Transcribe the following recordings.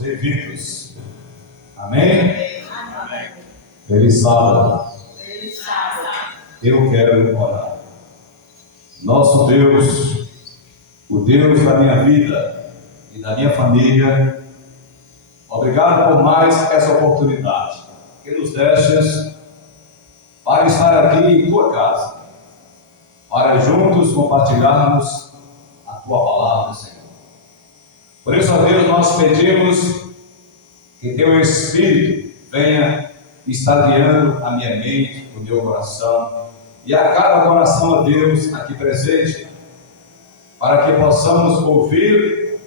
Bem-vindos. Amém? Amém. Feliz sábado. Feliz sábado. Eu quero orar. Nosso Deus, o Deus da minha vida e da minha família, obrigado por mais essa oportunidade que nos destes para estar aqui em tua casa, para juntos compartilharmos a tua palavra, Senhor. Por isso, ó Deus, nós pedimos que teu Espírito venha estar guiando a minha mente, o meu coração e a cada coração, ó Deus, aqui presente, para que possamos ouvir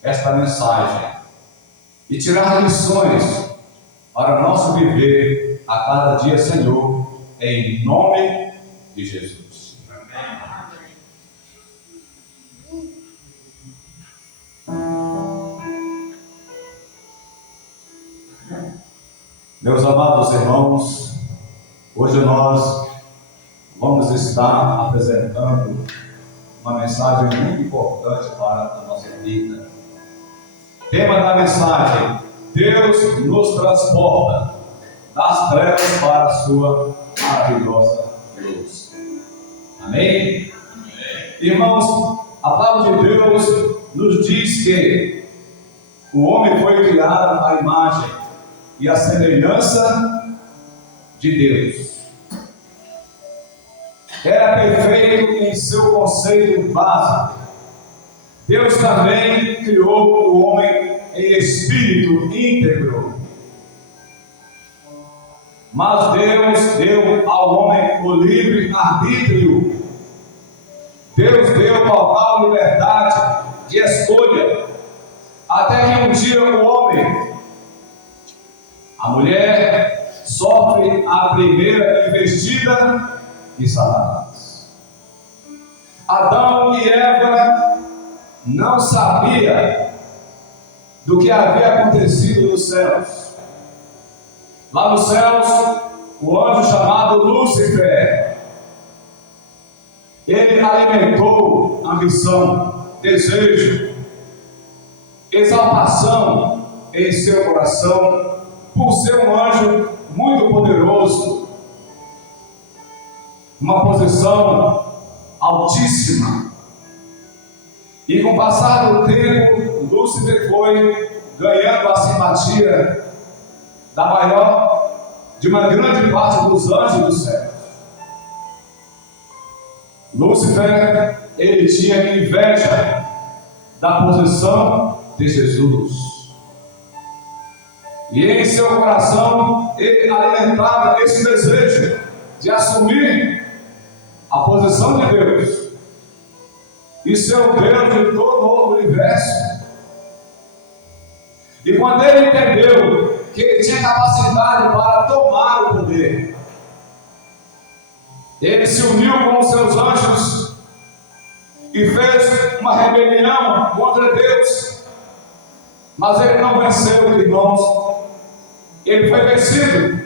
esta mensagem e tirar lições para o nosso viver a cada dia, Senhor, em nome de Jesus. Meus amados irmãos, hoje nós vamos estar apresentando uma mensagem muito importante para a nossa vida. Tema da mensagem: Deus nos transporta das trevas para a sua maravilhosa luz. Amém? Irmãos, a palavra de Deus nos diz que o homem foi criado à imagem e à semelhança de Deus. Era perfeito em seu conceito básico. Deus também criou o homem em espírito íntegro. Mas Deus deu ao homem o livre arbítrio. Deus deu total liberdade de escolha, até que um dia o homem, a mulher, sofre a primeira investida de Satanás. Adão e Eva não sabiam do que havia acontecido nos céus. Lá nos céus, o anjo chamado Lúcifer, ele alimentou ambição, desejo, exaltação em seu coração, por ser um anjo muito poderoso, uma posição altíssima. E com o passar do tempo, Lúcifer foi ganhando a simpatia de uma grande parte dos anjos do céu. Lúcifer, ele tinha inveja da posição de Jesus. E em seu coração, ele alimentava esse desejo de assumir a posição de Deus e ser o Deus de todo o universo. E quando ele entendeu que ele tinha capacidade para tomar o poder, ele se uniu com os seus anjos e fez uma rebelião contra Deus. Mas ele não venceu, irmãos. Ele foi vencido.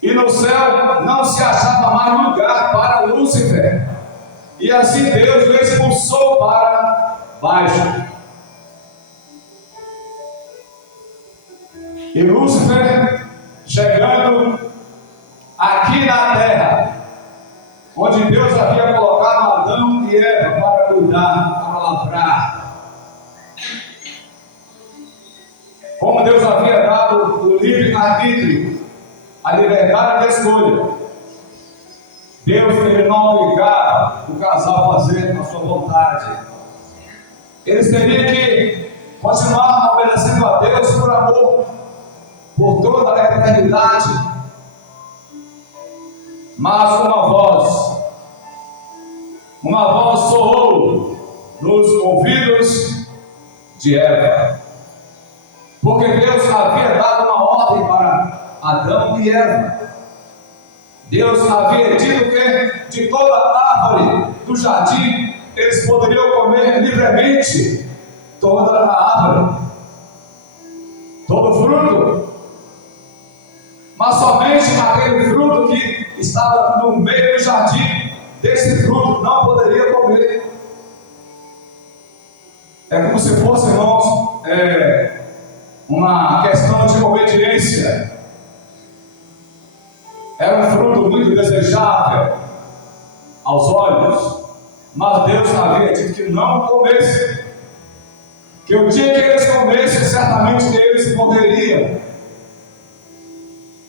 E no céu não se achava mais lugar para Lúcifer. E assim Deus o expulsou para baixo. E Lúcifer, chegando aqui na terra, onde Deus havia colocado Adão e Eva para cuidar, para lavrar, como Deus havia dado o livre arbítrio, a liberdade de escolha, Deus ele não obrigava o casal a fazer a sua vontade. Eles teriam que continuar obedecendo a Deus por amor, por toda a eternidade. Mas uma voz soou nos ouvidos de Eva. Porque Deus havia dado uma ordem para Adão e Eva. Deus havia dito que de toda árvore do jardim eles poderiam comer livremente toda a árvore, todo fruto. Mas somente aquele fruto que estava no meio do jardim, desse fruto não poderia comer. É como se fosse, irmãos, uma questão de obediência. Era um fruto muito desejável aos olhos, mas Deus havia dito que não comesse, que o dia que eles comessem, certamente eles morreriam.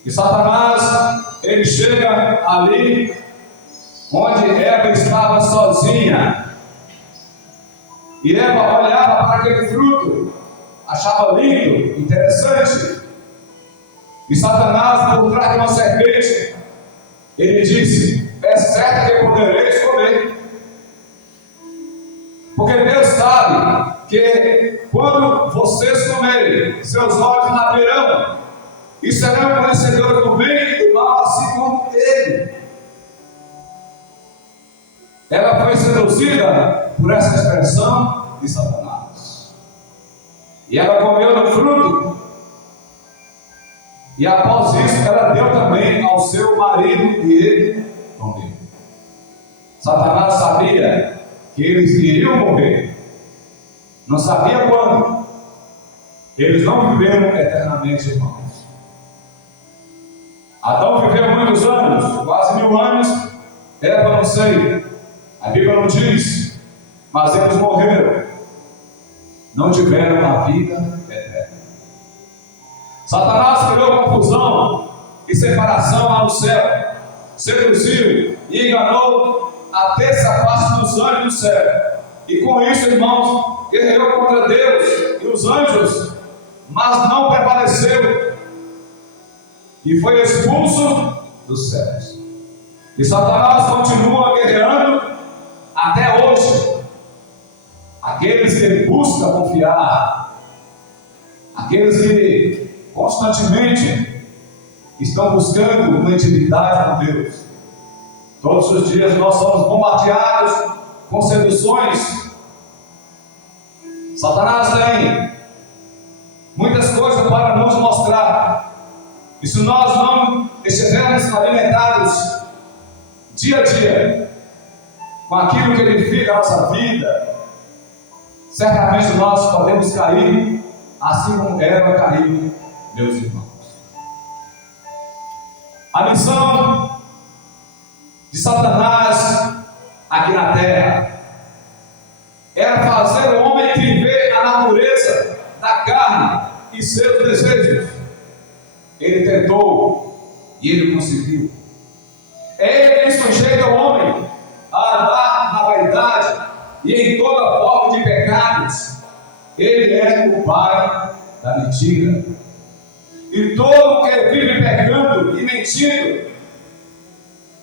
E Satanás, ele chega ali onde Eva estava sozinha, e Eva olhava para aquele fruto, achava lindo, interessante. E Satanás, por trás de uma serpente, ele disse: é certo que podereis comer, porque Deus sabe que quando vocês comerem, seus olhos abrirão e serão conhecedores do bem e do mal, assim como Ele. Ela foi seduzida por essa expressão de Satanás, e ela comeu do fruto. E após isso, ela deu também ao seu marido e ele comeu. Satanás sabia que eles iriam morrer, não sabia quando. Eles não viveram eternamente, irmãos. Adão viveu muitos anos, quase 1000 anos. Eva, não sei, a Bíblia não diz, mas eles morreram, não tiveram a vida eterna. Satanás criou confusão e separação lá no céu, seduziu e enganou a terça parte dos anjos do céu, e com isso, irmãos, guerreou contra Deus e os anjos, mas não prevaleceu e foi expulso dos céus. E Satanás continua guerreando até hoje. Aqueles que buscam confiar, aqueles que constantemente estão buscando uma intimidade com Deus. Todos os dias nós somos bombardeados com seduções. Satanás tem muitas coisas para nos mostrar, e se nós não estivermos alimentados dia a dia com aquilo que edifica a nossa vida, certamente nós podemos cair assim como Eva caiu, meus irmãos. A missão de Satanás aqui na terra era fazer o homem viver a natureza da carne e seus desejos. Ele tentou e ele conseguiu. É ele quem sujeita o homem a andar na vaidade e em toda forma de pecados. Ele é o pai da mentira. E todo que vive pecando e mentindo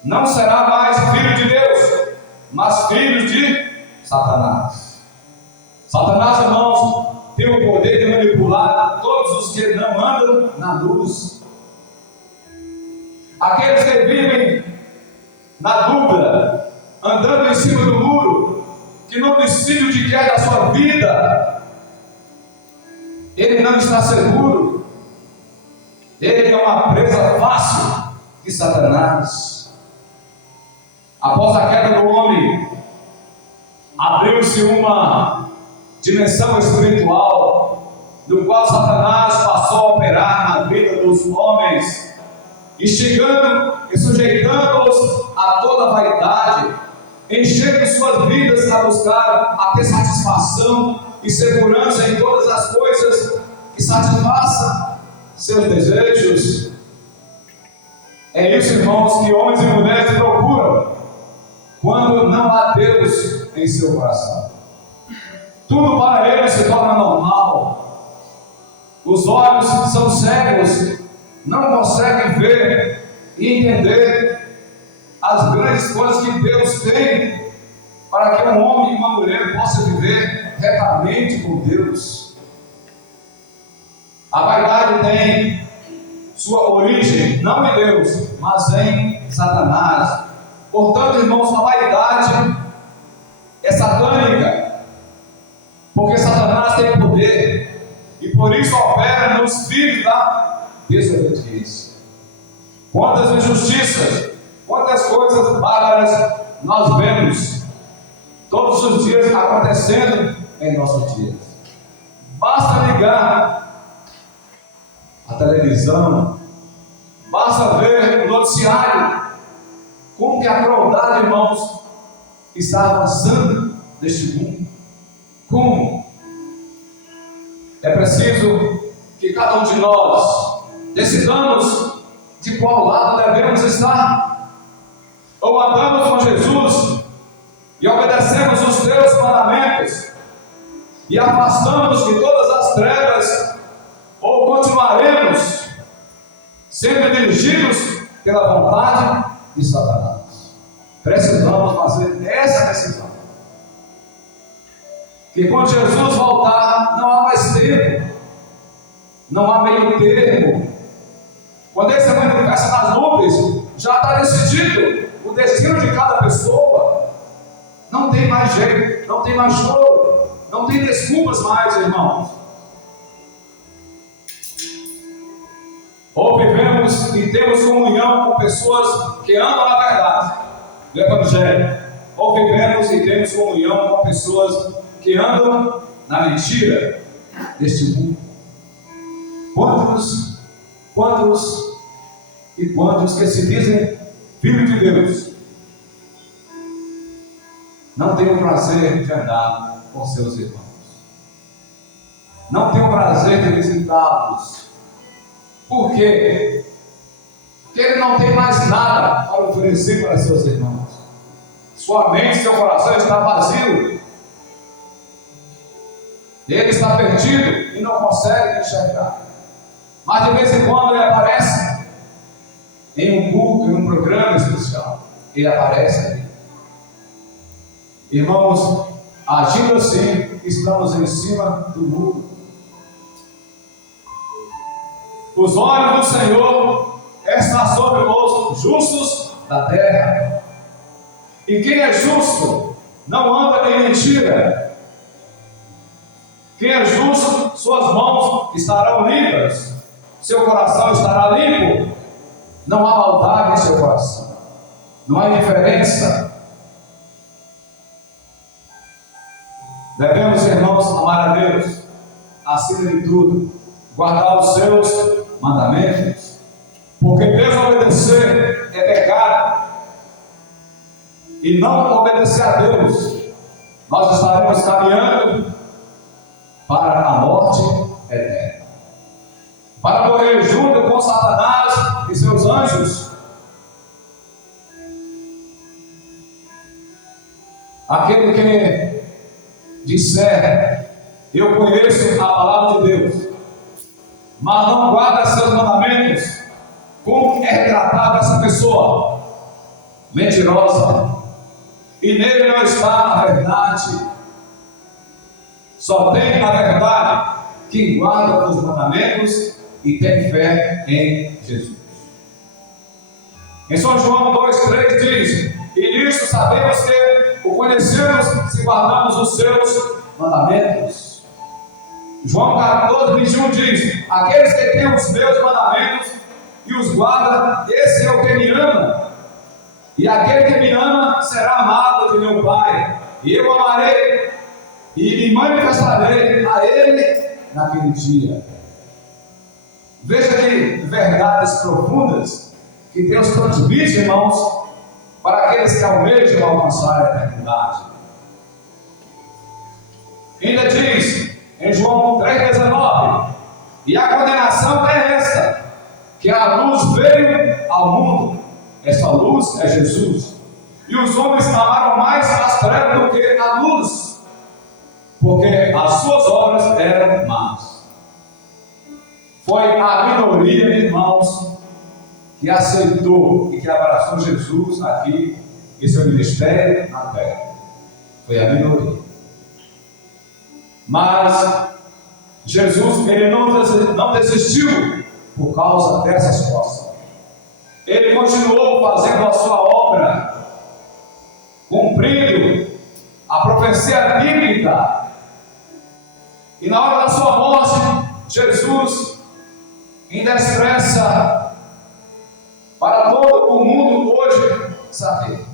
não será mais filho de Deus, mas filho de Satanás. Satanás, irmãos, tem o poder de manipular todos os que não andam na luz. Aqueles que vivem na dúvida, andando em cima do muro, que não decide o que quer da sua vida, ele não está seguro. Ele é uma presa fácil de Satanás. Após a queda do homem, abriu-se uma dimensão espiritual, no qual Satanás passou a operar na vida dos homens, instigando e sujeitando-os a toda vaidade, enchendo suas vidas a buscar a ter satisfação e segurança em todas as coisas que satisfaçam seus desejos. É isso, irmãos, que homens e mulheres procuram quando não há Deus em seu coração. Tudo para eles se torna normal. Os olhos são cegos, não conseguem ver e entender as grandes coisas que Deus tem para que um homem e uma mulher possam viver retamente com Deus. A vaidade tem sua origem não em Deus, mas em Satanás. Portanto, irmãos, a vaidade é satânica, porque Satanás tem poder e por isso opera nos filhos da desobediência. Quantas injustiças, quantas coisas bárbaras nós vemos todos os dias acontecendo em nossos dias. Basta ligar a televisão, basta ver o noticiário, como que a crueldade, irmãos, está avançando neste mundo. Como? É preciso que cada um de nós decidamos de qual lado devemos estar. Ou andamos com Jesus e obedecemos os teus mandamentos e afastamos de todas as trevas, ou continuaremos sendo dirigidos pela vontade de Satanás. Precisamos fazer essa decisão. Que quando Jesus voltar, não há mais tempo, não há meio termo. Quando ele se manifesta nas nuvens, já está decidido o destino de cada pessoa. Não tem mais jeito, não tem mais choro, não tem desculpas mais, irmãos. Ou vivemos e temos comunhão com pessoas que amam a verdade do Evangelho, ou vivemos e temos comunhão com pessoas que andam na mentira deste mundo. Quantos que se dizem filhos de Deus não têm o prazer de andar com seus irmãos, não têm o prazer de visitá-los? Por quê? Porque ele não tem mais nada para oferecer para seus irmãos. Sua mente, seu coração está vazio. Ele está perdido e não consegue enxergar. Mas de vez em quando ele aparece em um culto, em um programa especial. Ele aparece ali. Irmãos, agindo assim, estamos em cima do muro. Os olhos do Senhor estão sobre os justos da terra. E quem é justo não anda em mentira. Quem é justo, suas mãos estarão limpas, seu coração estará limpo. Não há maldade em seu coração, não há indiferença. Devemos, irmãos, amar a Deus acima de tudo, guardar os seus mandamentos, porque desobedecer é pecado, e não obedecer a Deus, nós estaremos caminhando para a morte eterna, para morrer junto com Satanás e seus anjos. Aquele que disser, eu conheço a palavra de Deus, mas não guarda seus mandamentos, como é retratada essa pessoa? Mentirosa. E nele não está a verdade. Só tem a verdade quem guarda os mandamentos e tem fé em Jesus. Em São João 2,3 diz: e nisto sabemos que o conhecemos se guardamos os seus mandamentos. João 14,21 diz: aqueles que têm os meus mandamentos e os guarda, esse é o que me ama. E aquele que me ama será amado de meu Pai, e eu amarei e me manifestarei a ele naquele dia. Veja que verdades profundas que Deus transmite, irmãos, para aqueles que almejam alcançar a eternidade. Ainda diz em João 3,19: e a condenação é esta, que a luz veio ao mundo. Essa luz é Jesus. E os homens amaram mais as trevas do que a luz, porque as suas obras eram más. Foi a minoria, irmãos, que aceitou e que abraçou Jesus aqui em seu ministério na terra. Foi a minoria. Mas Jesus, ele não desistiu por causa dessa situação. Ele continuou fazendo a sua obra, cumprindo a profecia bíblica. E na hora da sua morte, Jesus ainda expressa para todo o mundo hoje saber.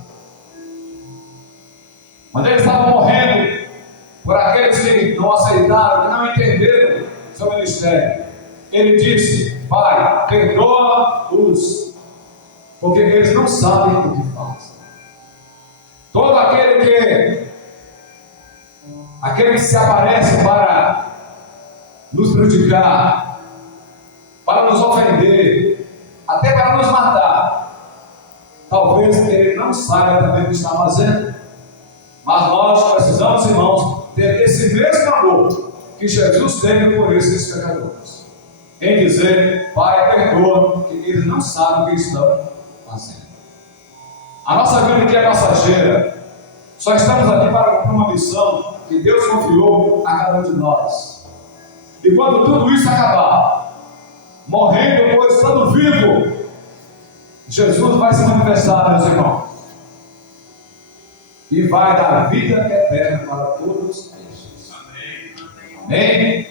Quando ele estava morrendo, por aqueles que não aceitaram, que não entenderam seu ministério. Ele disse: Pai, perdoa-os, porque eles não sabem o que fazem. Todo aquele que se aparece para nos prejudicar, para nos ofender, até para nos matar, talvez ele não saiba também o que está fazendo. Mas nós precisamos, irmãos, ter esse mesmo amor que Jesus teve por esses pecadores, em dizer: Pai, perdoa, que eles não sabem o que estão fazendo. A nossa vida aqui é passageira. Só estamos aqui para cumprir uma missão que Deus confiou a cada um de nós. E quando tudo isso acabar, morrendo ou estando vivo, Jesus vai se manifestar, meus irmãos, e vai dar vida eterna para todos eles. Amém?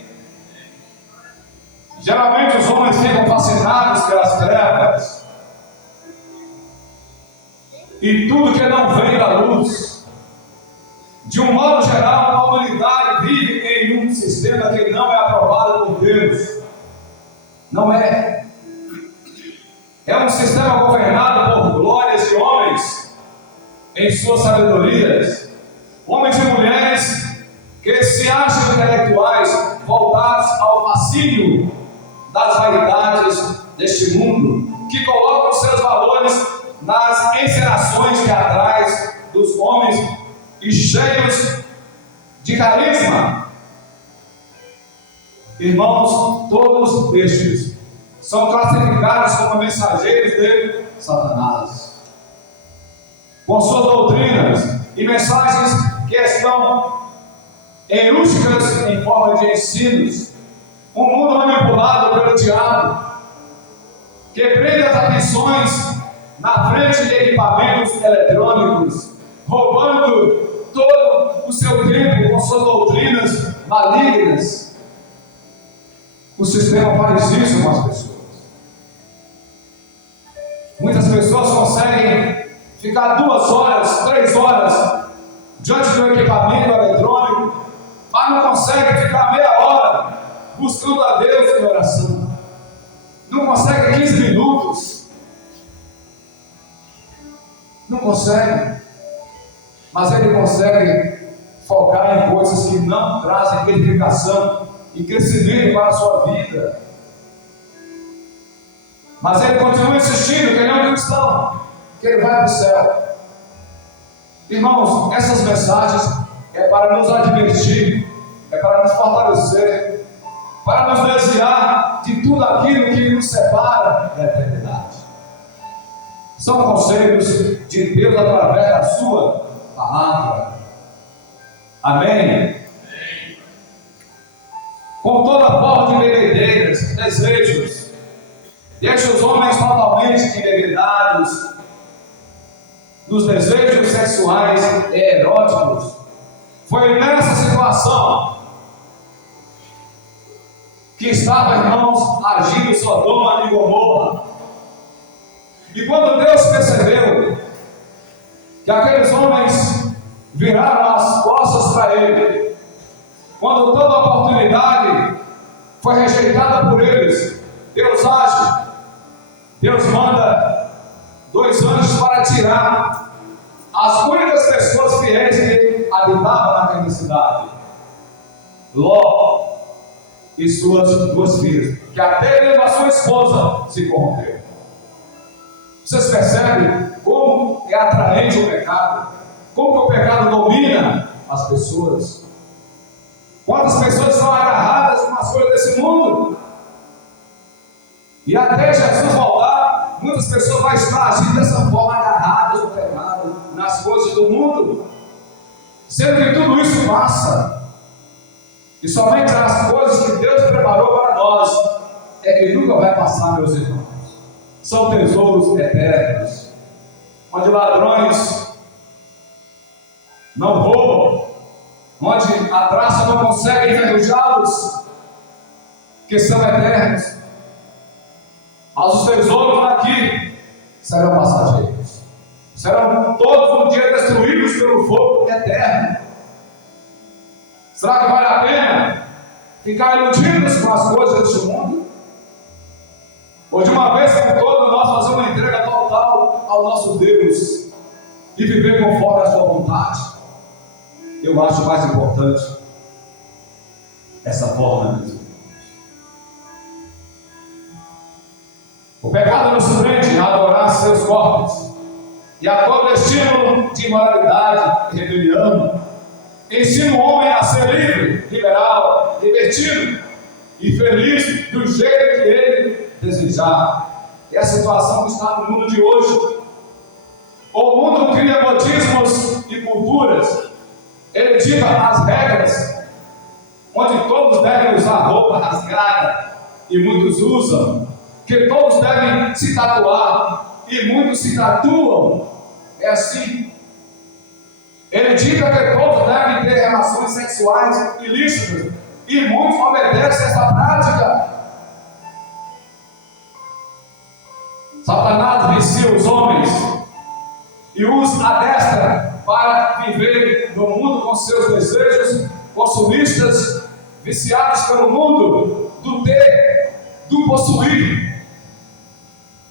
Geralmente os homens ficam fascinados pelas trevas e tudo que não vem da luz. De um modo geral, a humanidade vive em um sistema que não é aprovado por Deus. Não é. É um sistema governado por glórias de homens em suas sabedorias, homens e mulheres que se acham intelectuais, voltados ao fascínio das vaidades deste mundo, que colocam seus valores nas encenações teatrais dos homens e cheios de carisma. Irmãos, todos estes são classificados como mensageiros de Satanás, com suas doutrinas e mensagens que estão em rústicas em forma de ensinos. Um mundo manipulado pelo diabo, que prende as atenções na frente de equipamentos eletrônicos, roubando todo o seu tempo com suas doutrinas malignas. O sistema faz isso com as pessoas. Muitas pessoas conseguem ficar 2 horas, 3 horas diante do equipamento eletrônico, mas não conseguem ficar meia hora buscando a Deus em oração. Não conseguem 15 minutos. Não conseguem. Mas ele consegue focar em coisas que não trazem edificação e crescimento para a sua vida. Mas ele continua insistindo que ele é um cristão, que ele vai para o céu. Irmãos, essas mensagens é para nos advertir, é para nos fortalecer, para nos desviar de tudo aquilo que nos separa da eternidade. São conselhos de Deus através da sua palavra. Amém? Com toda forma de bebedeiras, desejos, deixa os homens totalmente embebedados nos desejos sexuais e eróticos. Foi nessa situação que estava, irmãos, agindo Sodoma e Gomorra. E quando Deus percebeu que aqueles homens viraram as costas para ele, quando toda oportunidade foi rejeitada por eles, Deus age. Deus manda 2 anjos para tirar as únicas pessoas fiéis que habitavam naquela cidade, Ló e suas 2 filhas, que até mesmo a sua esposa se corrompeu. Vocês percebem como é atraente o pecado? Como que o pecado domina as pessoas? Quantas pessoas estão agarradas com as coisas desse mundo? E até Jesus voltar, muitas pessoas vão estar agindo dessa forma, agarradas no pecado, nas coisas do mundo, sendo que tudo isso passa. E somente as coisas que Deus preparou para nós é que nunca vai passar, meus irmãos. São tesouros eternos, onde ladrões não roubam, onde a traça não consegue enferrujá-los, que são eternos. Mas os tesouros daqui serão passageiros, serão todos um dia destruídos pelo fogo eterno. Será que vale a pena ficar iludidos com as coisas deste mundo? Ou de uma vez por todas nós fazer uma entrega total ao nosso Deus e viver conforme a sua vontade? Eu acho mais importante essa forma de viver. O pecado nos prende a adorar seus corpos e a todo estímulo de imoralidade e rebelião. Ensina o homem a ser livre, liberal, divertido e feliz do jeito que ele desejar. É a situação que está no mundo de hoje. O mundo cria modismos e culturas. Ele dita as regras, onde todos devem usar roupa rasgada, e muitos usam, que todos devem se tatuar, e muitos se tatuam. É assim. Ele dita que todos devem ter relações sexuais ilícitas, e muitos obedecem essa prática. Satanás vicia os homens e os adestra para viver no mundo com seus desejos consumistas, viciados pelo mundo do ter, do possuir.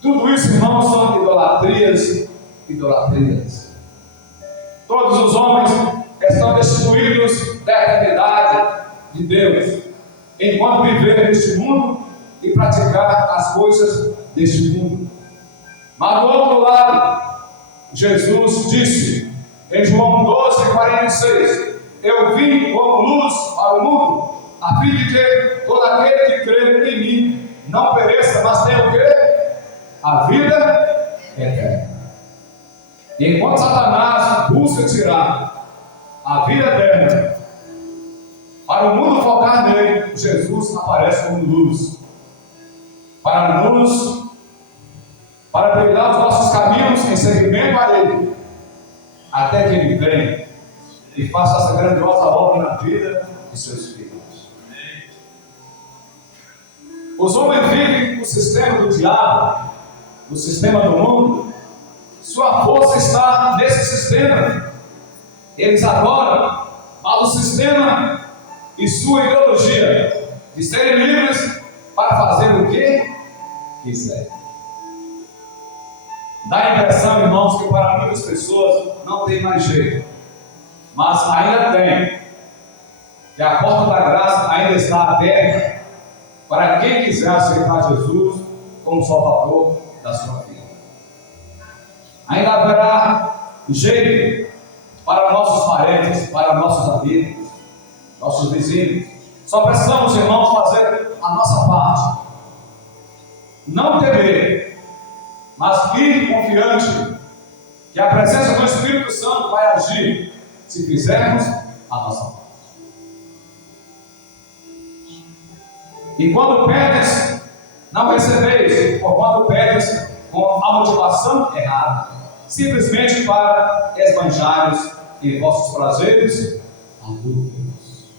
Tudo isso, irmãos, são idolatrias. Todos os homens estão destituídos da eternidade de Deus, enquanto viver neste mundo e praticar as coisas deste mundo. Mas do outro lado, Jesus disse em João 12:46: eu vim como luz para o mundo, a fim de que todo aquele que crê em mim não pereça, mas tenha o quê? A vida eterna. Enquanto Satanás busca tirar a vida eterna para o mundo focar nele, Jesus aparece como luz para trilhar os nossos caminhos em seguimento a ele, até que ele venha e faça essa grandiosa obra na vida de seus filhos. Os homens vivem no sistema do diabo, no sistema do mundo. Sua força está nesse sistema. Eles adoram, mas o sistema e sua ideologia de serem livres para fazer o que quiserem. Dá a impressão, irmãos, que para muitas pessoas não tem mais jeito, mas ainda tem, que a porta da graça ainda está aberta para quem quiser aceitar Jesus como Salvador da sua vida. Ainda haverá jeito para nossos parentes, para nossos amigos, nossos vizinhos. Só precisamos, irmãos, fazer a nossa parte. Não temer, mas ir confiante que a presença do Espírito Santo vai agir se fizermos a nossa parte. E quando pedes, não recebeis, por quando pedes com a motivação errada, simplesmente para esbanjares em vossos prazeres adúlteros.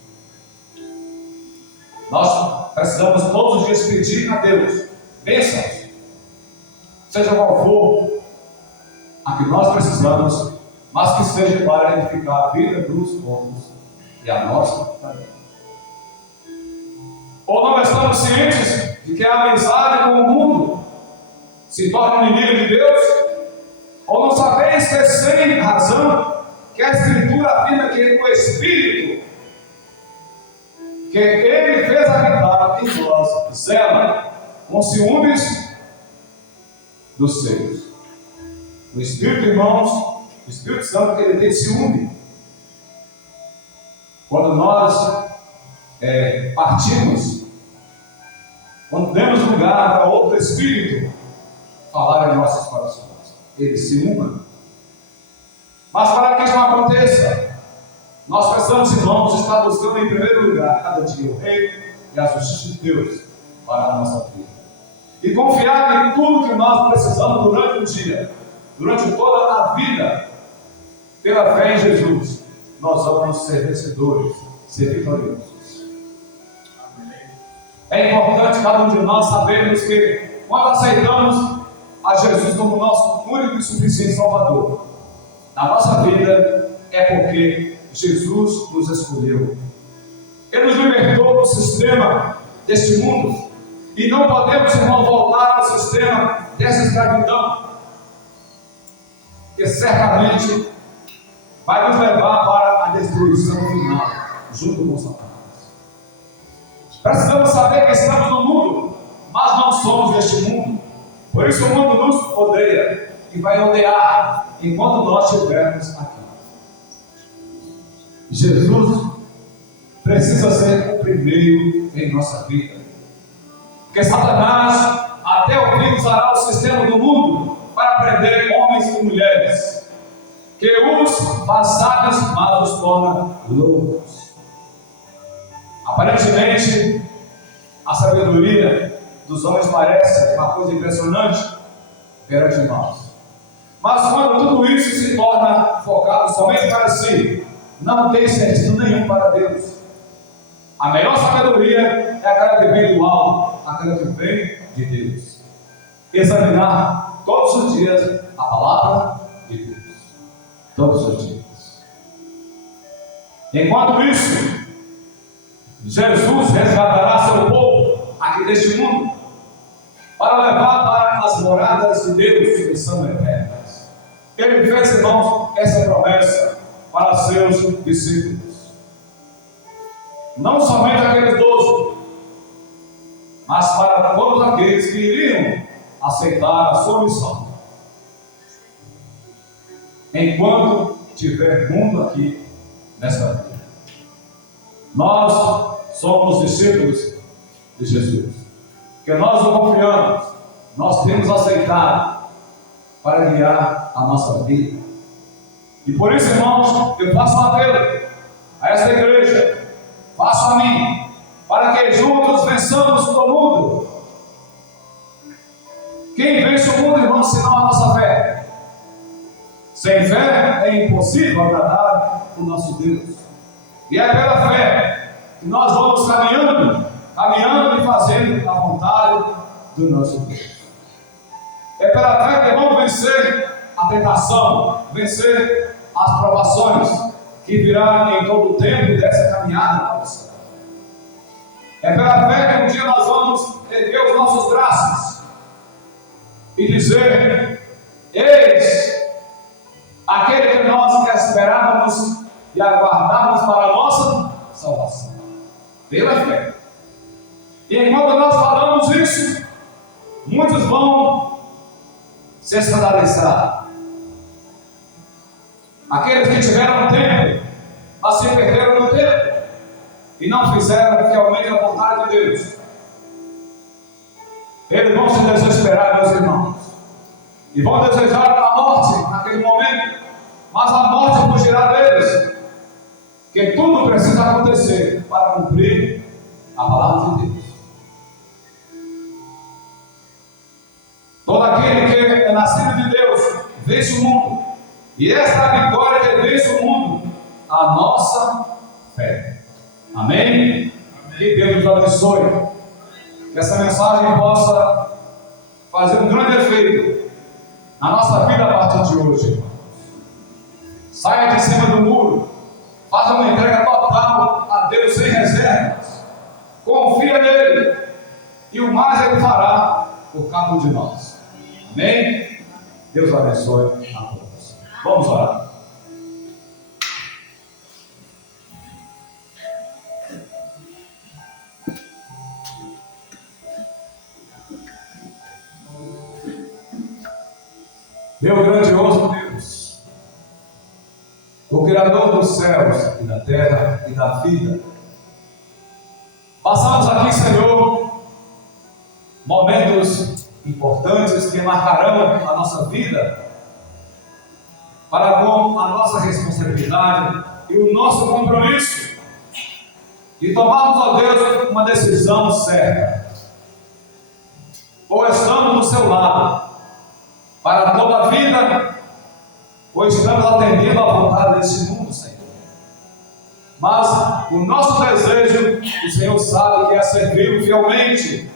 Nós precisamos todos os dias pedir a Deus bênçãos, seja qual for a que nós precisamos, mas que seja para edificar a vida dos outros e a nossa família. Ou não estamos cientes de que a amizade com o mundo se torna inimigo de Deus? Ou não sabeis que sem razão que a Escritura afirma que o Espírito que Ele fez habitar em nós zela com ciúmes dos seus? O Espírito, irmãos, o Espírito Santo, ele tem ciúme. Quando nós partimos, quando demos lugar para outro Espírito falar em nossos corações, ele ciúma. Mas para que isso não aconteça, nós precisamos, irmãos, estar buscando em primeiro lugar cada dia o reino e a justiça de Deus para a nossa vida, e confiar em tudo que nós precisamos durante o dia, durante toda a vida, pela fé em Jesus. Nós vamos ser vencedores, ser vitoriosos. É importante cada um de nós sabermos que quando aceitamos a Jesus como nosso único e suficiente Salvador na nossa vida, é porque Jesus nos escolheu Ele nos libertou do sistema deste mundo. E não podemos, irmão, voltar ao sistema dessa escravidão, que certamente vai nos levar para a destruição final, junto com Satanás. Precisamos saber que estamos no mundo, mas não somos deste mundo. Por isso o mundo nos odeia e vai odiar enquanto nós estivermos aqui. Jesus precisa ser o primeiro em nossa vida. Porque Satanás até o fim usará o sistema do mundo para prender homens e mulheres, que os faz sábios, mas os torna loucos. Aparentemente, a sabedoria dos homens parece uma coisa impressionante perante nós. Mas quando tudo isso se torna focado somente para si, não tem sentido nenhum para Deus. A melhor sabedoria é aquela que vem do alto, aquela que vem de Deus. Examinar todos os dias a palavra de Deus. Todos os dias. Enquanto isso, Jesus resgatará seu povo aqui deste mundo para levar para as moradas de Deus que são eternas. Ele fez, irmãos, essa promessa para seus discípulos. Não somente aqueles 12, mas para todos aqueles que iriam aceitar a sua missão. Enquanto tiver mundo aqui nesta vida, nós somos discípulos de Jesus, que nós o confiamos, nós temos aceitado para guiar a nossa vida. E por isso, irmãos, eu faço um apelo a esta igreja, faço a mim, para que juntos vençamos o mundo. Quem vence o mundo, irmãos, senão a nossa fé? Sem fé é impossível agradar o nosso Deus. E é pela fé que nós vamos caminhando e fazendo a vontade do nosso Deus. É pela fé que vamos vencer a tentação, vencer as provações que virá em todo o tempo dessa caminhada para o céu. É pela fé que um dia nós vamos erguer os nossos braços e dizer: eis aquele que nós esperávamos e aguardávamos para a nossa salvação. Pela fé. E enquanto nós falamos isso, muitos vão se escandalizar. Aqueles que tiveram tempo, mas se perderam no tempo e não fizeram fielmente a vontade de Deus, eles vão se desesperar, meus irmãos, e vão desejar a morte naquele momento, mas a morte fugirá deles, que tudo precisa acontecer para cumprir a palavra de Deus. Todo aquele que é nascido de Deus vence o mundo. E esta é a vitória que vence o mundo, a nossa fé. Amém? Que Deus nos abençoe. Que essa mensagem possa fazer um grande efeito na nossa vida a partir de hoje. Saia de cima do muro. Faça uma entrega total a Deus sem reservas. Confia nele. E o mais ele fará por cada um de nós. Amém? Deus abençoe a todos. Vamos orar. Meu grandioso Deus, o Criador dos céus e da terra e da vida, passamos aqui, Senhor, momentos importantes que marcarão a nossa vida, para com a nossa responsabilidade e o nosso compromisso de tomarmos, ó Deus, uma decisão certa. Ou estamos do seu lado para toda a vida, ou estamos atendendo à vontade desse mundo, Senhor. Mas o nosso desejo, o Senhor sabe que é servir fielmente.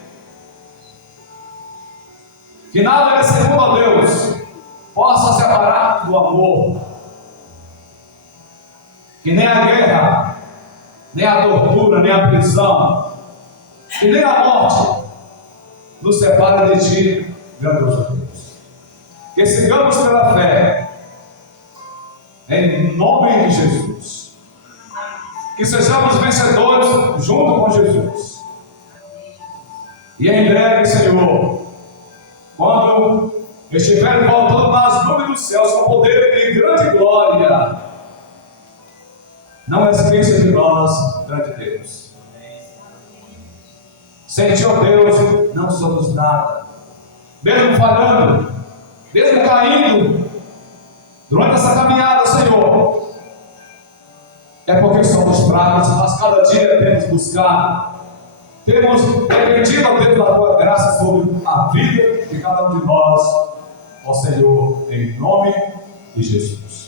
Que nada nesse mundo, ó Deus, possa separar do amor. Que nem a guerra nem a tortura, nem a prisão, e nem a morte nos separa de ti, grandioso Deus. Que sigamos pela fé, em nome de Jesus. Que sejamos vencedores junto com Jesus. E em breve, Senhor, quando estiverem voltando nas nuvens dos céus com poder e grande glória, não esqueça de nós, grande Deus. Sem ti, ó Deus, não somos nada. Mesmo falhando, mesmo caindo, durante essa caminhada, Senhor, é porque somos fracos, mas cada dia temos buscado, temos dependido, ó Deus, da tua graça sobre a vida de cada um de nós, ó Senhor, em nome de Jesus.